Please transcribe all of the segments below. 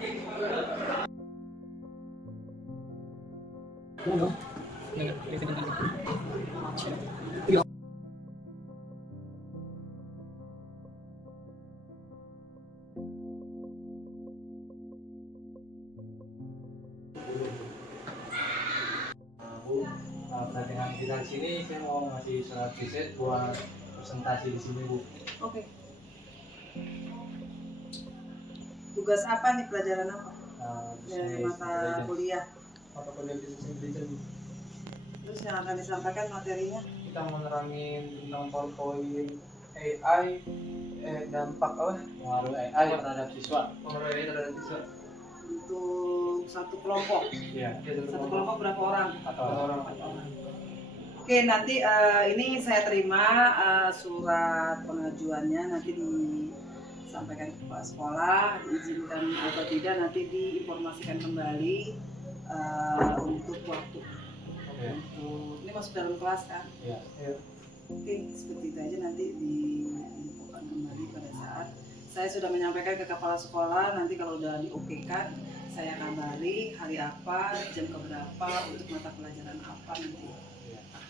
Bu, perhatian kita di sini saya mau ngasih surat riset buat presentasi di sini, Bu. Oke. Tugas apa nih, pelajaran apa? Dari mata kuliah. Mata kuliah bisnis intelligence. Terus yang akan disampaikan materinya? Kita mau nerangin tentang PowerPoint AI, dampak pengaruh AI terhadap siswa. Pengaruh AI terhadap siswa. Untuk satu kelompok. Iya. Satu kelompok berapa orang? Atau orang. Oke, nanti ini saya terima surat pengajuannya, nanti disampaikan ke kepala sekolah, diizinkan atau tidak nanti diinformasikan kembali untuk waktu. Untuk ini masuk dalam kelas kan? Iya. Oke, seperti itu aja, nanti diinfokan kembali pada saat saya sudah menyampaikan ke kepala sekolah. Nanti kalau udah diokekan, saya kabari hari apa, jam keberapa, untuk mata pelajaran apa nanti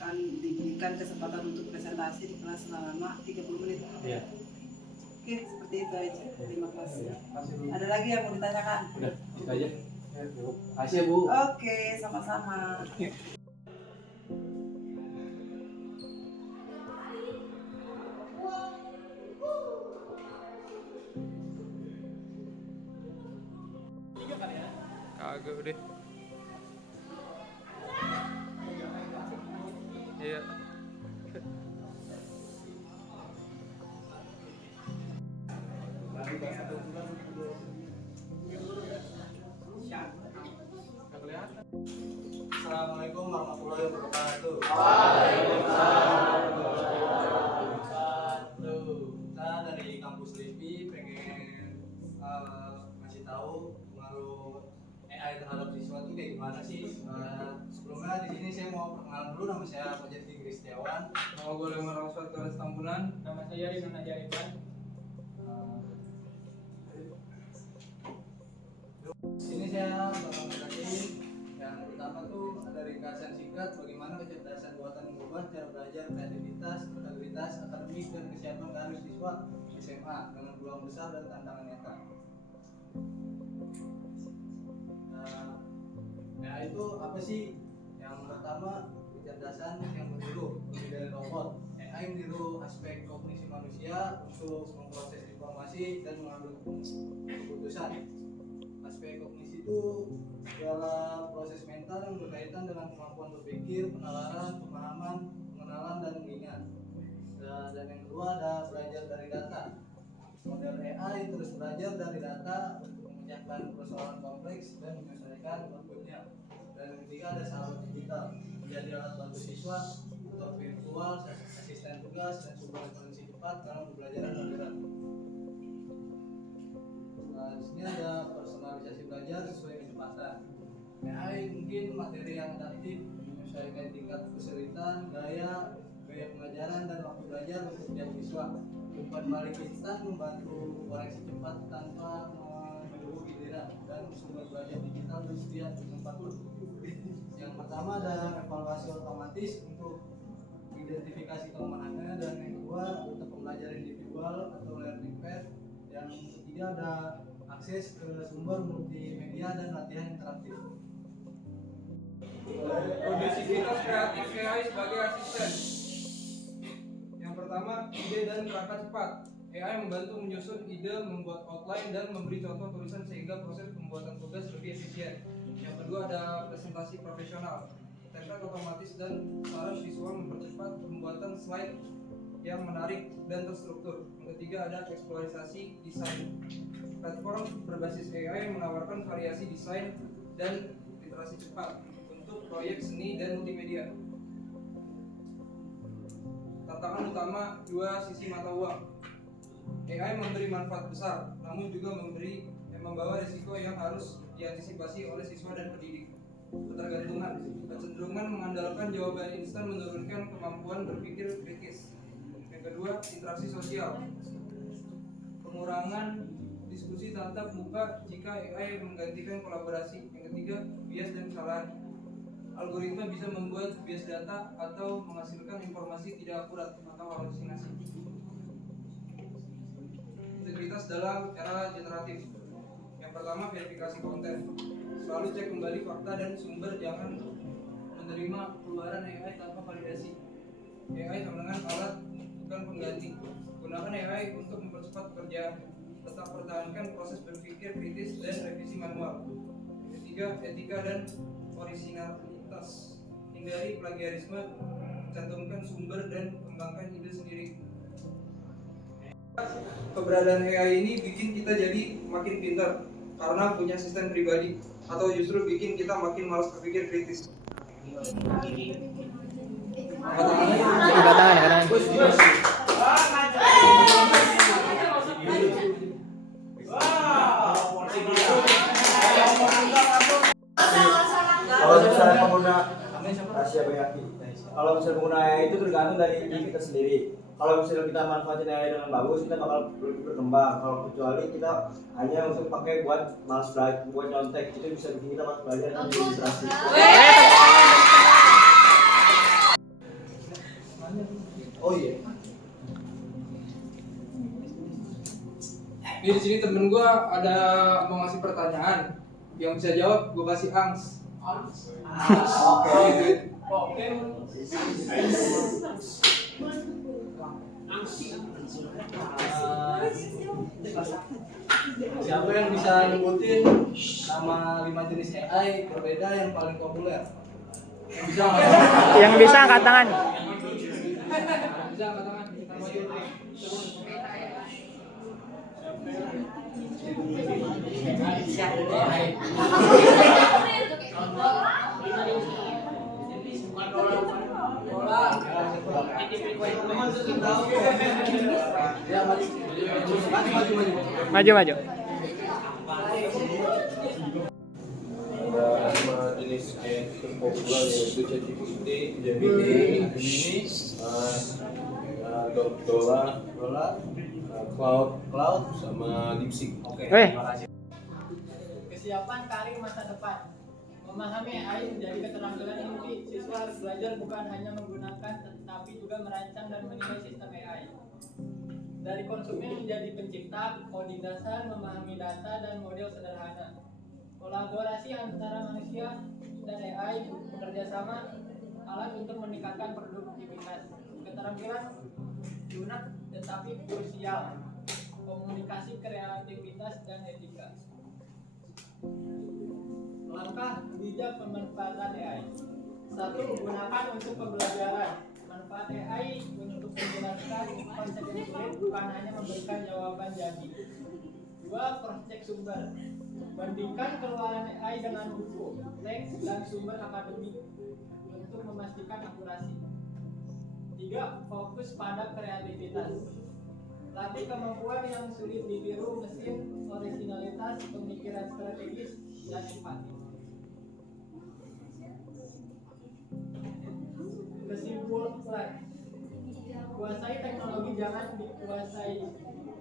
akan diberikan kesempatan untuk presentasi di kelas selama 30 menit. Iya. Oke, seperti itu aja. Terima kasih. Bu. Ada lagi yang mau ditanyakan? Udah, itu aja. Ya, Bu. Makasih ya, Bu. Oke, sama-sama. Kagak udah. Iya. Assalamualaikum warahmatullahi wabarakatuh. Waalaikumsalam. Kita dari kampus LIPI pengen ngasih tahu pengaruh AI terhadap siswa itu kayak gimana sih. Sebelumnya di sini saya mau perkenalan dulu, nama saya Fajar Fikri Setiawan. Nama gue Lemar Roswat Torres Tambunan. Nama saya Rizana Jariban. Di sini saya bakal ngejelasin yang pertama tuh ada ringkasan singkat bagaimana kecerdasan buatan mengubah cara belajar, kreativitas, integritas, akademik, dan kesiapan karir siswa SMA dengan peluang besar dan tantangan nyata. Nah itu apa sih? Yang pertama, kecerdasan yang meniru dari robot. AI meniru aspek kognisi manusia untuk memproses informasi dan mengambil keputusan. Aspek kognisi itu segala proses mental yang berkaitan dengan kemampuan berpikir, penalaran, pemahaman, pengenalan, dan mengingat. Dan yang kedua ada belajar dari data. Model AI terus belajar dari data untuk memecahkan persoalan kompleks dan menyelesaikan outputnya. Dan yang ketiga ada sahabat digital, menjadi alat bantu siswa, tutor virtual, asisten tugas, dan sumber referensi cepat dalam pembelajaran modern. Di sini ada personalisasi belajar sesuai kecepatan. AI mungkin materi yang adaptif, menyesuaikan tingkat kesulitan, gaya pengajaran, dan waktu belajar untuk setiap siswa. Umpan balik instan membantu koreksi cepat tanpa menunggu giliran, dan sumber belajar digital tersedia di tempat. Yang pertama ada evaluasi otomatis untuk identifikasi kelemahannya, dan yang kedua untuk pembelajaran individual atau learning path. Yang ketiga ada akses ke sumber multimedia dan latihan interaktif. Produksivitas kreatif AI sebagai asisten. Yang pertama, ide dan kerangka cepat. AI membantu menyusun ide, membuat outline, dan memberi contoh tulisan sehingga proses pembuatan tugas lebih efisien. Yang kedua ada presentasi profesional. Template otomatis dan saran visual mempercepat pembuatan slide yang menarik dan terstruktur. Yang ketiga ada eksplorasi desain. Platform berbasis AI menawarkan variasi desain dan literasi cepat untuk proyek seni dan multimedia. Tantangan utama dua sisi mata uang. AI memberi manfaat besar, namun juga membawa risiko yang harus diantisipasi oleh siswa dan pendidik. Kecenderungan mengandalkan jawaban instan menurunkan kemampuan berpikir kritis. Yang kedua, interaksi sosial. Pengurangan Diskusi tatap muka jika AI menggantikan kolaborasi. Yang ketiga, bias dan kesalahan. Algoritma bisa membuat bias data atau menghasilkan informasi tidak akurat atau halusinasi. Integritas dalam era generatif. Yang pertama, verifikasi konten. Selalu cek kembali fakta dan sumber, jangan menerima keluaran AI tanpa validasi. AI sama dengan alat, bukan pengganti. Gunakan AI untuk mempercepat pekerjaan. Tetap pertahankan proses berpikir kritis dan revisi manual. Ketiga, etika dan orisinalitas. Hindari plagiarisme, cantumkan sumber dan kembangkan ide sendiri. Keberadaan AI ini bikin kita jadi makin pintar karena punya asisten pribadi, atau justru bikin kita makin malas berpikir kritis? Kalau misalnya pengguna rahasia Bayaki, kalau misalnya pengguna AI itu tergantung dari diri kita sendiri. Kalau misalnya kita manfaatin AI dengan bagus, kita bakal berkembang. Kalau kecuali kita hanya untuk pakai buat malas belajar, buat nyontek, itu bisa bikin kita malas belajar dan distraksi. Oh iya. Di sini temen gue ada mau ngasih pertanyaan, yang bisa jawab gue kasih angst. Oke. Siapa yang bisa nyebutin nama 5 jenis AI berbeda yang paling populer? Yang bisa nggak? Yang bisa angkat tangan. Bisa angkat tangan. Nama Yuri. Maju. Ada 5 jenis AI terpopuler yaitu ChatGPT, Gemini, Dola, Cloud, sama DeepSeek. Kesiapan karir masa depan. Memahami AI menjadi keterampilan inti. Siswa harus belajar bukan hanya menggunakan, tetapi juga merancang dan menilai sistem AI. Dari konsumen menjadi pencipta, coding dasar, memahami data dan model sederhana. Kolaborasi antara manusia dan AI bekerja sama alat untuk meningkatkan produktivitas. Keterampilan lunak tetapi krusial. Komunikasi, kreativitas, dan etika. Langkah bijak pemanfaatan AI. 1. Gunakan untuk pembelajaran. Manfaat AI untuk menjelaskan konsep yang sulit, bukan hanya memberikan jawaban jadi. 2. Cross-check sumber. Bandingkan keluaran AI dengan buku, teks, dan sumber akademik untuk memastikan akurasi. 3. Fokus pada kreativitas. Latih kemampuan yang sulit ditiru mesin, originalitas, pemikiran strategis, dan empati. Kesimpulan, kuasai teknologi, jangan dikuasai.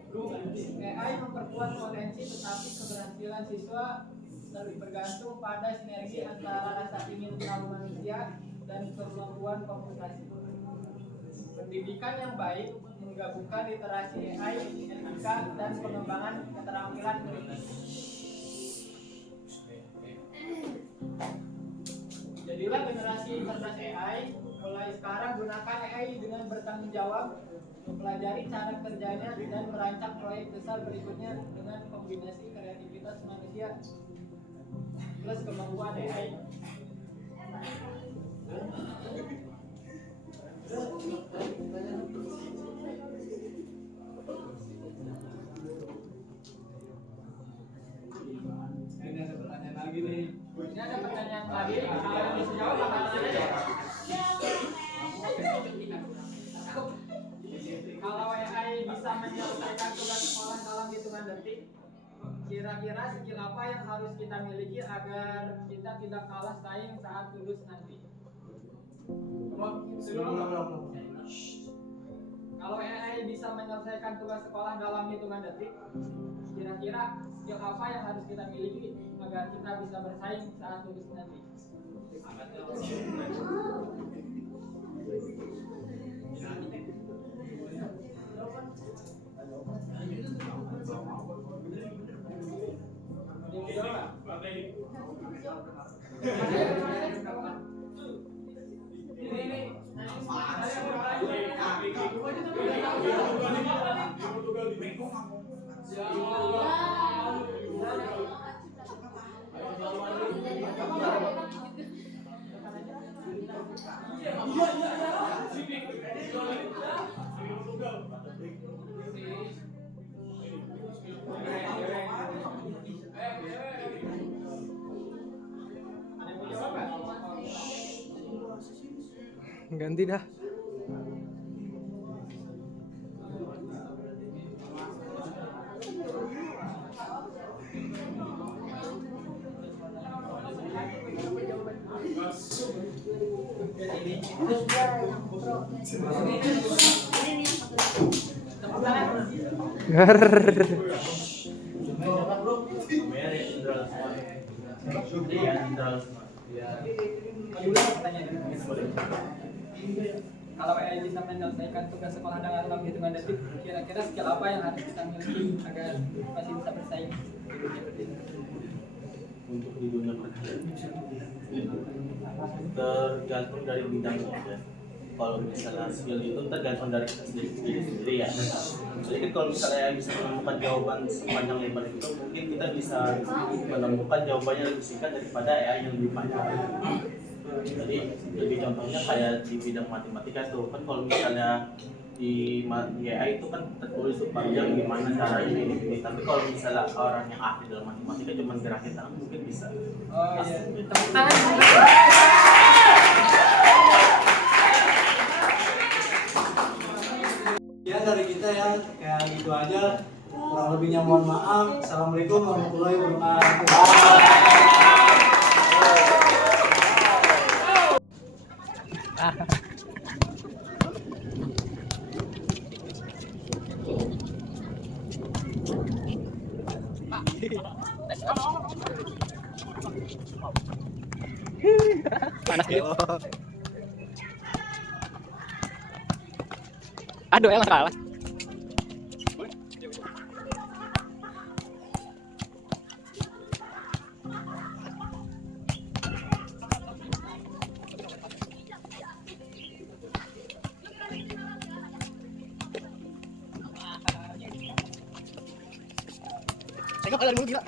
AI memperkuat potensi, tetapi keberhasilan siswa bergantung pada sinergi antara rasa ingin tahu manusia dan kemampuan komputasi. Pendidikan yang baik menggabungkan literasi AI, etika, dan pengembangan keterampilan kritis. Jadilah generasi cerdas AI. Mulai sekarang gunakan AI dengan bertanggung jawab, mempelajari cara kerjanya, dan merancang proyek besar berikutnya dengan kombinasi kreativitas manusia plus kemampuan AI. Ini ada pertanyaan lagi nih. Ini ada pertanyaan lagi, yang bisa jawab angkat ya. Kalau AI bisa menyelesaikan tugas sekolah dalam hitungan detik, kira-kira skill apa yang harus kita miliki agar kita tidak kalah saing saat lulus nanti? Kalau AI bisa menyelesaikan tugas sekolah dalam hitungan detik, Kira-kira skill apa yang harus kita miliki agar kita bisa bersaing saat lulus nanti? Ada yang mau jawab nggak? Ini. Ganti dah. Kalau AI bisa menyelesaikan tugas sekolah dalam hitungan detik, kira-kira skill apa yang harus kita miliki agar masih bisa bersaing di dunia kerja? Untuk di dunia kerja tergantung dari bidangnya ya. Kalau misalnya skill itu tergantung dari diri sendiri ya. Jadi kan kalau misalnya bisa menemukan jawaban sepanjang lebar itu, mungkin kita bisa menemukan jawabannya lebih singkat daripada AI yang lebih panjang. Jadi lebih contohnya kayak di bidang matematika tuh kan, kalau misalnya di AI itu kan tertulis tuh panjang gimana cara ini. Tapi kalau misalnya orang yang ahli dalam matematika cuma gerakin tangan mungkin bisa. Oh iya, tepuk tangan. Ya dari kita ya kayak gitu aja, kurang lebihnya mohon maaf. Assalamualaikum warahmatullahi wabarakatuh. Aduh, emang salah. Saya nggak pada gila.